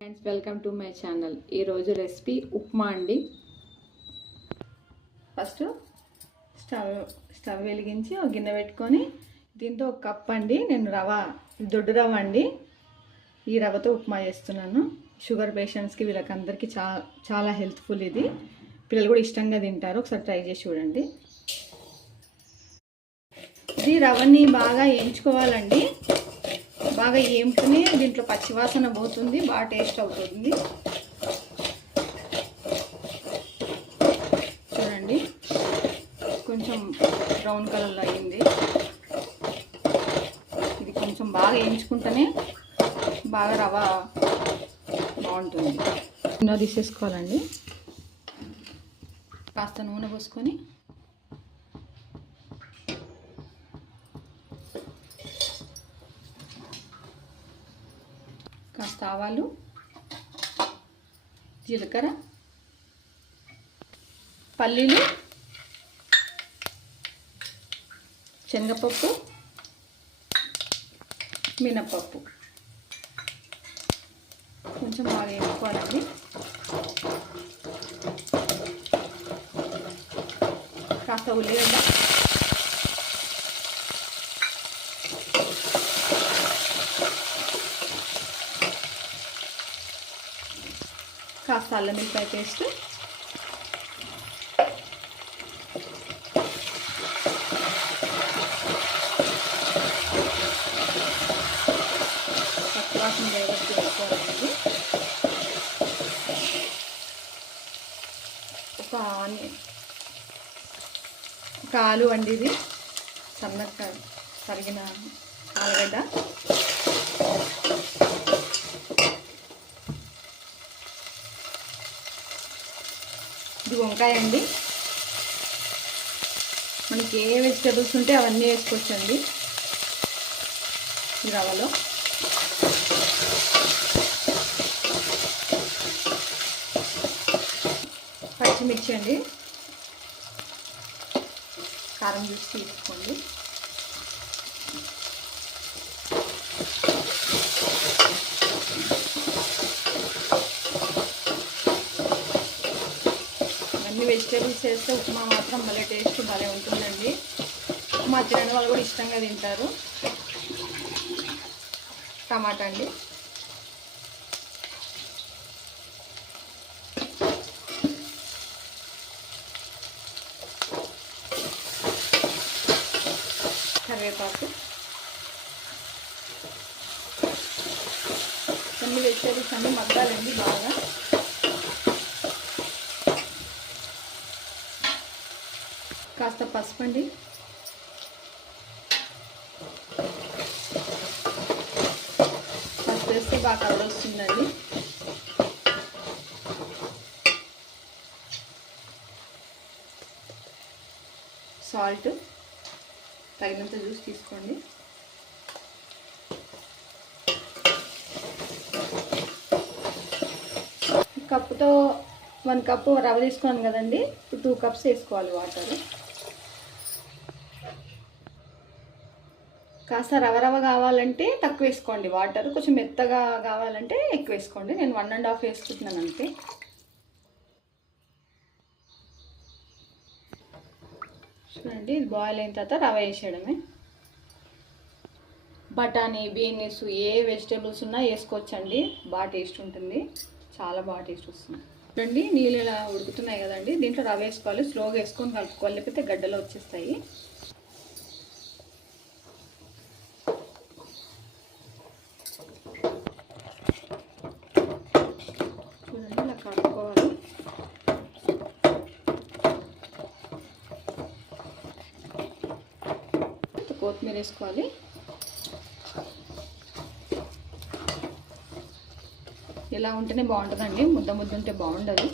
Friends, welcome to my channel. ఈరోజు recipe upma అండి. First stove వెలిగించి ఒక గిన్నె పెట్టుకొని దీంతో ఒక కప్ అండి నేను దొడ్డు రవ్వ అండి. ఈ రవ్వతో ఉప్మా చేస్తున్నాను. షుగర్ పేషెంట్స్కి వీళ్ళకందరికీ చాలా హెల్త్ఫుల్. ఇది పిల్లలు కూడా ఇష్టంగా తింటారు. ఒకసారి ట్రై చేసి చూడండి. ఇది రవ్వని బాగా వేయించుకోవాలండి. బాగా ఏంపుకుని దీంట్లో పచ్చివాసన పోతుంది, బాగా టేస్ట్ అవుతుంది. చూడండి, కొంచెం బ్రౌన్ కలర్లో అయింది. ఇది కొంచెం బాగా వేయించుకుంటేనే బాగా రవ్వ బాగుంటుంది. నూనె తీసేసుకోవాలండి. కాస్త నూనె పోసుకొని కాస్త ఆవాలు, జీలకర్ర, పల్లీలు, శనగపప్పు, మినపప్పు కొంచెం బాగా వేసుకోవాలండి. కాస్త ఉల్లిగడ్డ, కాస్త అల్లం వెల్లిపాయ పేస్ట్, పచ్చివాసన వేగొచ్చి వేసుకోవాలండి. ఒక ఆలు అండి, ఇది సన్నగా తరిగిన ఆలుగడ్డ, ఇది వంకాయ అండి. మనకి ఏ వెజిటేబుల్స్ ఉంటే అవన్నీ వేసుకోవచ్చండి ఈ రవ్వలో. పచ్చిమిర్చి అండి, కారం చూసి తీసుకోండి. వెజిటేబుల్స్ వేస్తే ఉప్మా మాత్రం భలే టేస్ట్ భలే ఉంటుందండి. ఉప్మా తినని వాళ్ళు కూడా ఇష్టంగా తింటారు. టమాటా అండి, కరివేపాకు, అన్ని వెజిటేబుల్స్ అన్నీ మగ్గాలండి బాగా. కాస్త పసుపు అండి, పసుపు వేస్తే బాగా కలర్ వస్తుందండి. సాల్ట్ తగినంత చూసి తీసుకోండి. కప్పుతో 1 కప్పు రవ్వ తీసుకున్నాను కదండి. ఇప్పుడు 2 కప్స్ వేసుకోవాలి వాటర్. కాస్త రవ్వ కావాలంటే తక్కువ వేసుకోండి వాటర్, కొంచెం మెత్తగా కావాలంటే ఎక్కువ వేసుకోండి. నేను 1.5 వేసుకుంటున్నాను అంతే. చూడండి, ఇది బాయిల్ అయిన తర్వాత రవ్వ వేసేయడమే. బఠానీ, బీన్స్, ఏ వెజిటేబుల్స్ ఉన్నా వేసుకోవచ్చండి. బాగా టేస్ట్ ఉంటుంది, చాలా బాగా టేస్ట్ వస్తుంది. చూడండి, నీళ్ళు ఇలా ఉడుకుతున్నాయి కదండి. దీంట్లో రవ్వ వేసుకోవాలి. స్లోగా వేసుకొని కలుపుకోవాలి, లేకపోతే గడ్డలు వచ్చేస్తాయి. చూడండి, ఇలా కలుపుకోవాలి. కొత్తిమీర వేసుకోవాలి. ఇలా ఉంటేనే బాగుంటుందండి, ముద్ద ఉంటే బాగుండదు.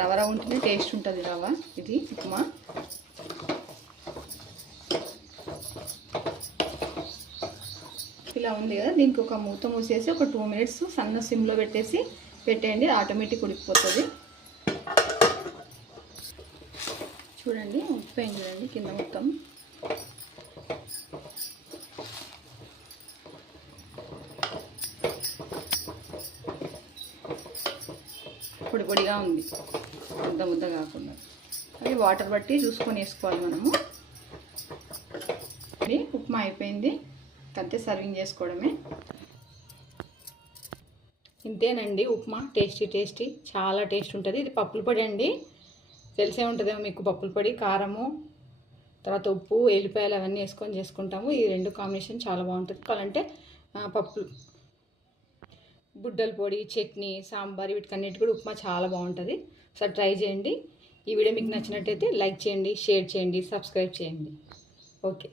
రవ్వ ఉంటేనే టేస్ట్ ఉంటుంది రవ్వ. ఇది ఉప్మా. ఇలా ఉంది కదా, దీనికి ఒక మూత మూసేసి ఒక 2 మినిట్స్ సన్న సిమ్లో పెట్టేయండి. ఆటోమేటిక్ ఉడికిపోతుంది. చూడండి, ఉడికిపోయింది చూడండి కింద మొత్తం. పొడి పొడిగా ఉంది, ముద్ద ముద్ద కాకుండా. అది వాటర్ బట్టి చూసుకొని వేసుకోవాలి మనము. ఇది ఉప్మా అయిపోయింది, అంతే సర్వింగ్ చేసుకోవడమే. ఇంతేనండి ఉప్మా. టేస్టీ చాలా టేస్ట్ ఉంటుంది. ఇది పప్పుల పొడి అండి, తెలిసే ఉంటుందేమో మీకు. పప్పుల పొడి, కారము, తర్వాత ఉప్పు, ఎల్లిపాయలు అవన్నీ వేసుకొని చేసుకుంటాము. ఈ రెండు కాంబినేషన్ చాలా బాగుంటుంది. కావాలంటే పప్పులు, బుడ్డల పొడి, చట్నీ, సాంబార్ వీటికన్నిటి కూడా ఉప్మా చాలా బాగుంటుంది. ఒకసారి ట్రై చేయండి. ఈ వీడియో మీకు నచ్చినట్టయితే లైక్ చేయండి, షేర్ చేయండి, సబ్స్క్రైబ్ చేయండి. ఓకే.